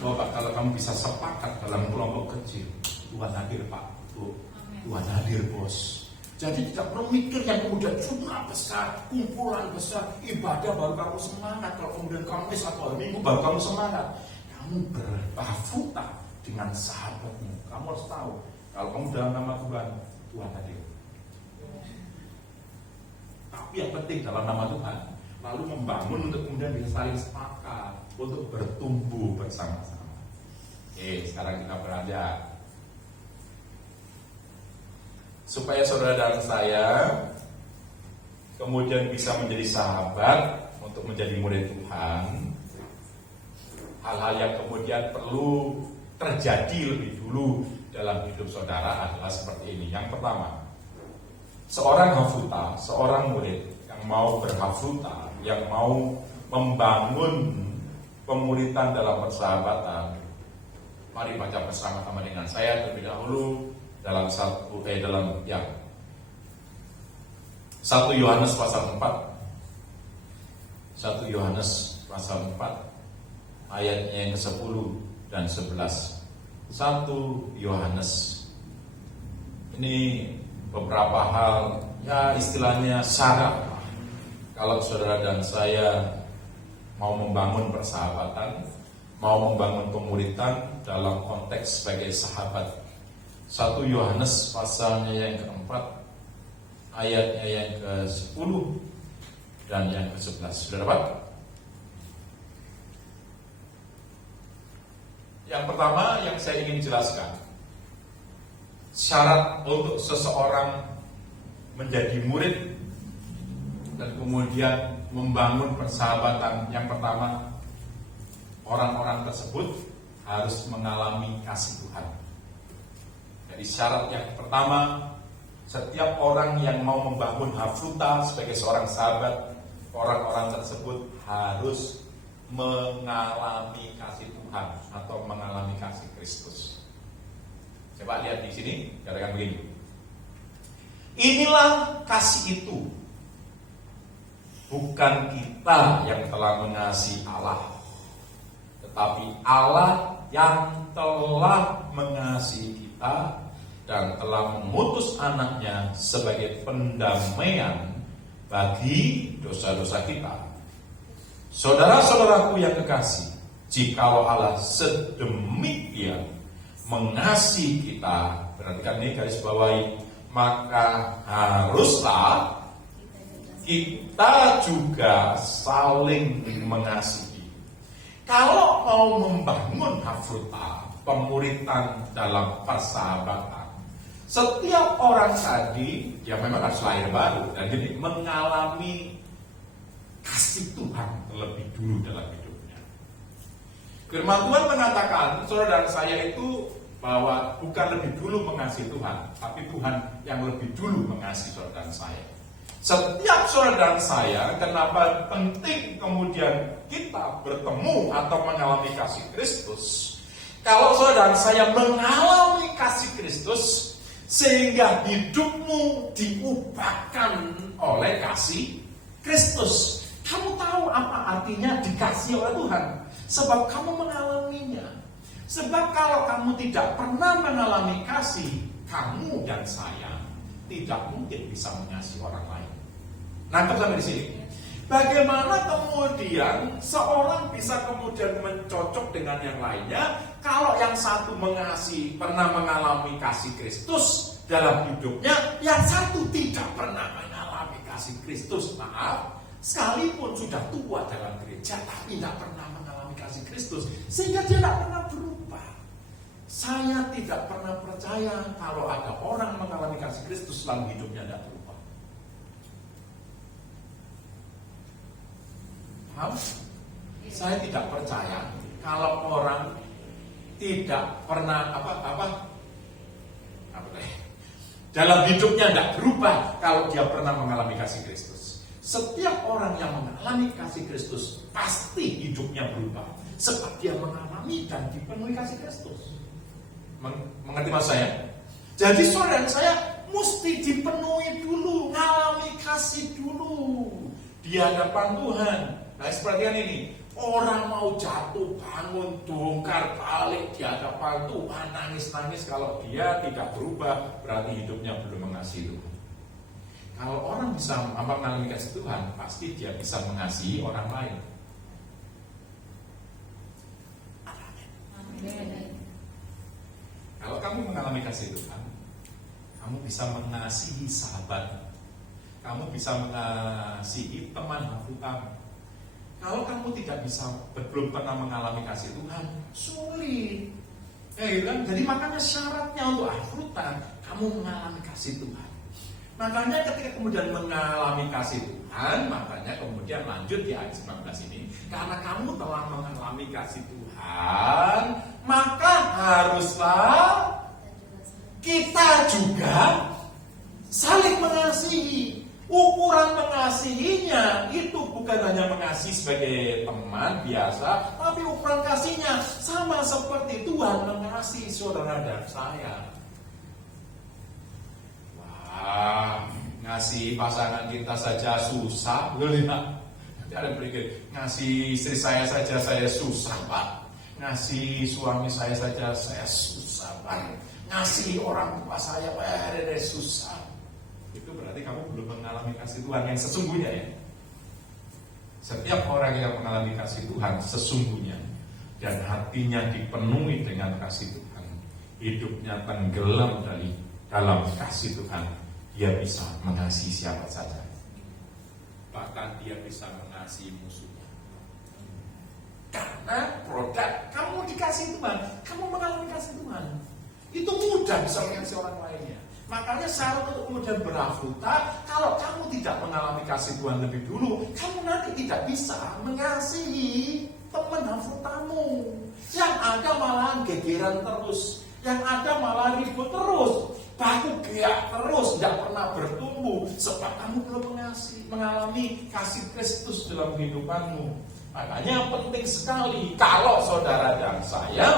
Coba kalau kamu bisa sepakat dalam kelompok kecil, Tuhan hadir Pak, Tuhan hadir Bos. Jadi tidak perlu mikir yang kemudian jumlah besar, kumpulan besar, ibadah baru kamu semangat. Kalau kemudian Kamis atau hari Minggu baru kamu semangat. Kamu berhafruta dengan sahabatmu. Kamu harus tahu, kalau kamu dalam nama Tuhan, Tuhan hadir. Tapi yang penting dalam nama Tuhan, lalu membangun untuk kemudian bisa saling sepakat, untuk bertumbuh bersama-sama. Sekarang kita beranjak. Supaya saudara dan saya kemudian bisa menjadi sahabat untuk menjadi murid Tuhan, hal-hal yang kemudian perlu terjadi lebih dulu dalam hidup saudara adalah seperti ini. Yang pertama, seorang hafruta, seorang murid yang mau berhafruta, yang mau membangun pemuritan dalam persahabatan, mari baca bersama-sama dengan saya terlebih dahulu dalam 1 Yohanes pasal 4. 1 Yohanes pasal 4 ayatnya yang ke-10 dan 11. 1 Yohanes. Ini beberapa hal, ya istilahnya syarat. Kalau saudara dan saya mau membangun persahabatan, mau membangun pemuritan dalam konteks sebagai sahabat. 1 Yohanes pasalnya yang ke-4 ayatnya yang ke-10 dan yang ke-11. Sudah dapat? Yang pertama yang saya ingin jelaskan, syarat untuk seseorang menjadi murid dan kemudian membangun persahabatan. Yang pertama, orang-orang tersebut harus mengalami kasih Tuhan. Jadi syarat yang pertama, setiap orang yang mau membangun Hafruta sebagai seorang sahabat, orang-orang tersebut harus mengalami kasih Tuhan atau mengalami kasih Kristus. Coba lihat di sini, katakan begini. Inilah kasih itu. Bukan kita yang telah mengasihi Allah, tetapi Allah yang telah mengasihi kita dan telah mengutus anaknya sebagai pendamaian bagi dosa-dosa kita. Saudara-saudaraku yang kekasih, jikalau Allah sedemikian mengasihi kita, perhatikan ini garis bawahi, maka haruslah kita juga saling mengasihi. Kalau mau membangun Hafruta, pemuritan dalam persahabatan, setiap orang tadi ya memang harus lahir baru dan jadi mengalami kasih Tuhan terlebih dulu dalam hidupnya. Firman Tuhan mengatakan, saudara dan saya itu bahwa bukan lebih dulu mengasihi Tuhan, tapi Tuhan yang lebih dulu mengasihi saudara dan saya. Setiap saudara dan saya, kenapa penting kemudian kita bertemu atau mengalami kasih Kristus? Kalau saudara dan saya mengalami kasih Kristus, sehingga hidupmu diubahkan oleh kasih Kristus. Kamu tahu apa artinya dikasih oleh Tuhan? Sebab kamu mengalaminya. Sebab kalau kamu tidak pernah mengalami kasih, kamu dan saya tidak mungkin bisa mengasihi orang lain. Nangkep sampai di sini. Bagaimana kemudian seorang bisa kemudian mencocok dengan yang lainnya kalau yang satu mengasihi, pernah mengalami kasih Kristus dalam hidupnya, yang satu tidak pernah mengalami kasih Kristus. Maaf, sekalipun sudah tua dalam gereja tapi tidak pernah mengalami kasih Kristus, sehingga dia tidak pernah berubah. Saya tidak pernah percaya kalau ada orang mengalami kasih Kristus lalu hidupnya tidak berubah. Saya tidak percaya kalau orang tidak pernah dalam hidupnya tidak berubah kalau dia pernah mengalami kasih Kristus. Setiap orang yang mengalami kasih Kristus pasti hidupnya berubah, sebab dia mengalami dan dipenuhi kasih Kristus. Mengerti maksud saya? Jadi saudara saya mesti dipenuhi dulu, mengalami kasih dulu di hadapan Tuhan. Nah, perhatikan ini, orang mau jatuh bangun, dongkar balik di hadapan Tuhan, nangis-nangis, kalau dia tidak berubah, berarti hidupnya belum mengasihi Tuhan. Kalau orang bisa mengalami kasih Tuhan, pasti dia bisa mengasihi orang lain. Kalau kamu mengalami kasih Tuhan, kamu bisa mengasihi sahabat, kamu bisa mengasihi teman kamu. Kalau kamu tidak bisa, belum pernah mengalami kasih Tuhan, sulit. Jadi makanya syaratnya untuk Hafruta, kamu mengalami kasih Tuhan. Makanya ketika kemudian mengalami kasih Tuhan, makanya kemudian lanjut di ayat 19 ini, karena kamu telah mengalami kasih Tuhan, maka haruslah kita juga saling mengasihi. Ukuran mengasihinya itu bukan hanya mengasihi sebagai teman biasa, tapi ukuran kasihnya sama seperti Tuhan mengasihi saudara dan saya. Wah, ngasih pasangan kita saja susah, lihat. Ada berikut, ngasih istri saya saja saya susah, Pak. Ngasih suami saya saja saya susah, Pak. Ngasih orang tua saya susah. Itu berarti kamu belum mengalami kasih Tuhan yang sesungguhnya ya. Setiap orang yang mengalami kasih Tuhan sesungguhnya dan hatinya dipenuhi dengan kasih Tuhan, hidupnya tenggelam dalam kasih Tuhan, dia bisa mengasihi siapa saja. Bahkan dia bisa mengasihi musuhnya. Karena produk kamu dikasih Tuhan, kamu mengalami kasih Tuhan, itu mudah bisa mengasihi orang lainnya. Makanya syarat untuk kemudian berhafuta, kalau kamu tidak mengalami kasih Tuhan lebih dulu, kamu nanti tidak bisa mengasihi teman hafutamu. Yang ada malah gegeran terus, yang ada malah ribut terus, baku geak terus, tidak pernah bertumbuh, sebab kamu belum mengalami kasih Kristus dalam kehidupanmu. Makanya penting sekali kalau saudara dan saya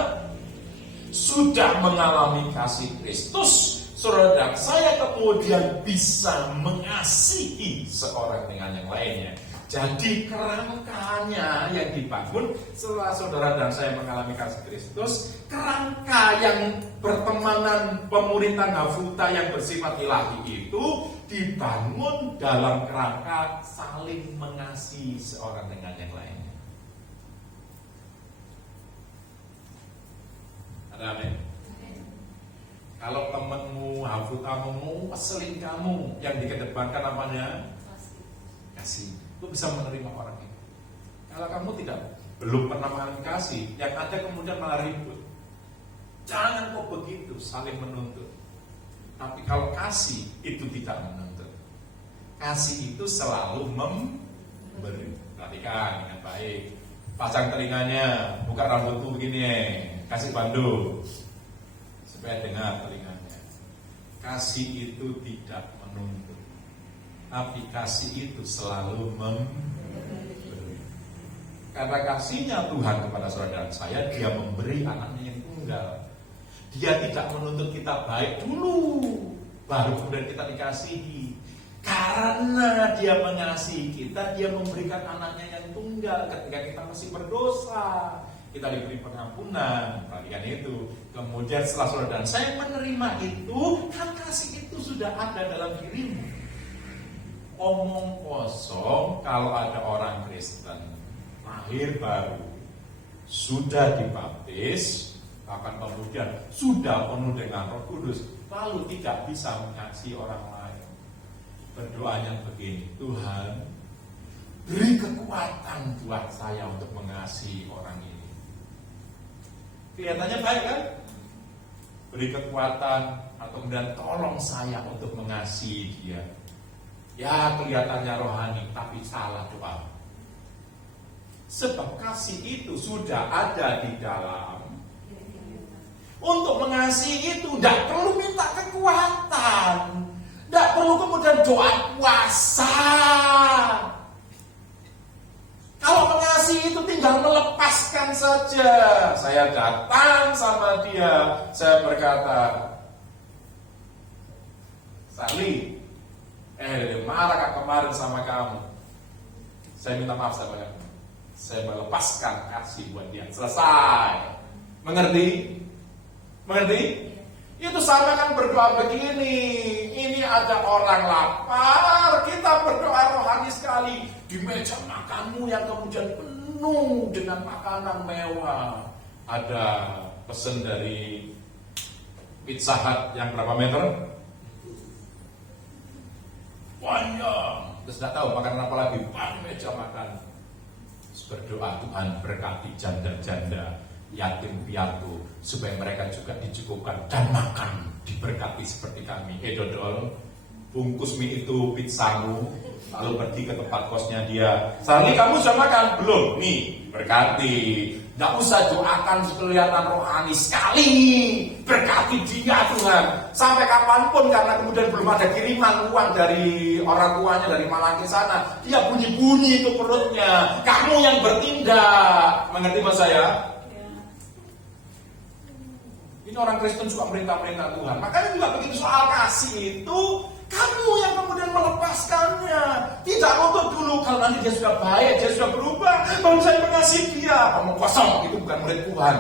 sudah mengalami kasih Kristus, saudara dan saya kemudian bisa mengasihi seorang dengan yang lainnya. Jadi kerangkanya yang dibangun setelah saudara dan saya mengalami kasih Kristus, kerangka yang pertemanan pemuritan hafuta yang bersifat ilahi itu dibangun dalam kerangka saling mengasihi seorang dengan yang lainnya. Ada amin? Kalau temanmu, hafutamu, peselin kamu yang dikedepankan apanya? Kasih. Lu bisa menerima orang itu. Kalau kamu belum pernah mengalami kasih, yang ada kemudian malah ribut. Jangan kok begitu, saling menuntut. Tapi kalau kasih itu tidak menuntut. Kasih itu selalu memberi. Perhatikan dengan baik. Pasang telinganya, buka rambut tuh begini, kasih pandu supaya dengar telinganya. Kasih itu tidak menuntut. Tapi kasih itu selalu memberi. Karena kasihnya Tuhan kepada saudara dan saya, Dia memberi anaknya yang tunggal. Dia tidak menuntut kita baik dulu, baru kemudian kita dikasihi. Karena Dia mengasihi kita, Dia memberikan anaknya yang tunggal ketika kita masih berdosa. Kita diberi pengampunan, bagian itu. Kemudian setelah saudara dan saya menerima itu, kan kasih itu sudah ada dalam dirimu. Omong kosong kalau ada orang Kristen lahir baru, sudah dibaptis, bahkan kemudian sudah penuh dengan Roh Kudus, lalu tidak bisa mengasihi orang lain. Berdoanya begini, Tuhan beri kekuatan buat saya untuk mengasihi orang ini. Kelihatannya baik kan? Beri kekuatan atau kemudian tolong saya untuk mengasihi dia. Ya kelihatannya rohani, tapi salah doa. Sebab kasih itu sudah ada di dalam. Untuk mengasihi itu tidak perlu minta kekuatan, tidak perlu kemudian doa puasa. Kalau mengasihi itu tinggal melepaskan saja. Saya datang sama dia, saya berkata, Sali, marah kemarin sama kamu. Saya minta maaf sama kamu. Saya melepaskan kasih buat dia. Selesai. Mengerti? Mengerti? Itu sama kan berdoa begini. Ini ada orang lapar, kita berdoa rohani sekali. Di meja makanmu yang kemudian penuh dengan makanan mewah. Ada pesen dari Pizza Hut yang berapa meter? Panjang. Terus tidak tahu makanan apa lagi. Meja makan. Terus berdoa, Tuhan berkati janda-janda, yatim piatu, supaya mereka juga dicukupkan dan makan diberkati seperti kami. Dodol, bungkus mie itu pizzamu, lalu pergi ke tempat kosnya dia. Sani, kamu sudah makan? Belum. Nih, berkati. Tidak usah doakan kelihatan rohani sekali. Berkati dia Tuhan. Sampai kapanpun, karena kemudian belum ada kiriman uang dari orang tuanya dari Malang ke sana. Dia bunyi-bunyi itu perutnya. Kamu yang bertindak. Mengerti mas saya? Ini orang Kristen suka merintah-merintah Tuhan. Makanya juga begitu soal kasih itu, kamu yang kemudian melepaskannya. Tidak untuk dulu, kalau nanti dia sudah baik, dia sudah berubah, baru saya mengasihi dia. Kamu kosong, itu bukan murid Tuhan.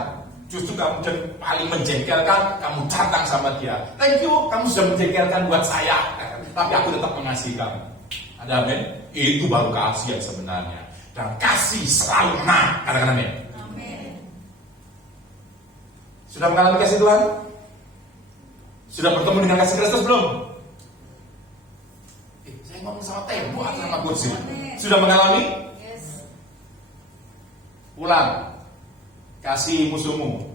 Justru kamu paling menjengkelkan, kamu datang sama dia. Thank you, kamu sudah menjengkelkan buat saya. Tapi aku tetap mengasihi kamu. Ada amin? Itu baru kasih yang sebenarnya. Dan kasih selalu menang. Katakan amin. Sudah mengalami kasih Tuhan? Sudah bertemu dengan kasih Kristus belum? Saya ngomong sama tembok atau sama kursi? Sudah mengalami? Yes. Ulang. Kasih musuhmu.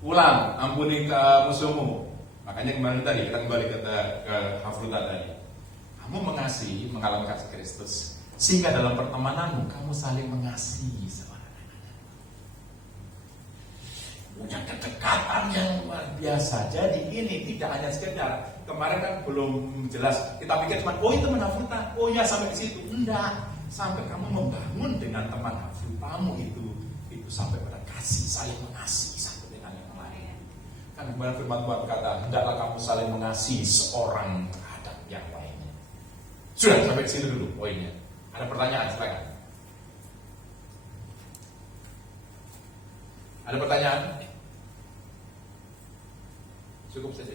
Ulang, ampuni ke musuhmu. Makanya kemarin tadi kita kembali ke Hafruta tadi. Kamu mengasihi, mengalami kasih Kristus, sehingga dalam pertemananmu kamu saling mengasihi sama punya kedekatan yang luar biasa. Jadi ini tidak hanya sekedar kemarin kan belum jelas. Kita pikir cuma oh itu teman Hafruta, oh ya sampai ke situ. Enggak, sampai kamu membangun dengan teman Hafrutamu itu sampai pada kasih, saling mengasihi satu dengan yang lain. Kan kemarin firman Tuhan berkata, hendaklah kamu saling mengasihi seorang terhadap yang lainnya. Sudah sampai ke situ dulu poinnya. Ada pertanyaan silakan. Ada pertanyaan? Cukup saja.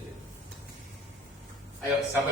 Ayo, siapa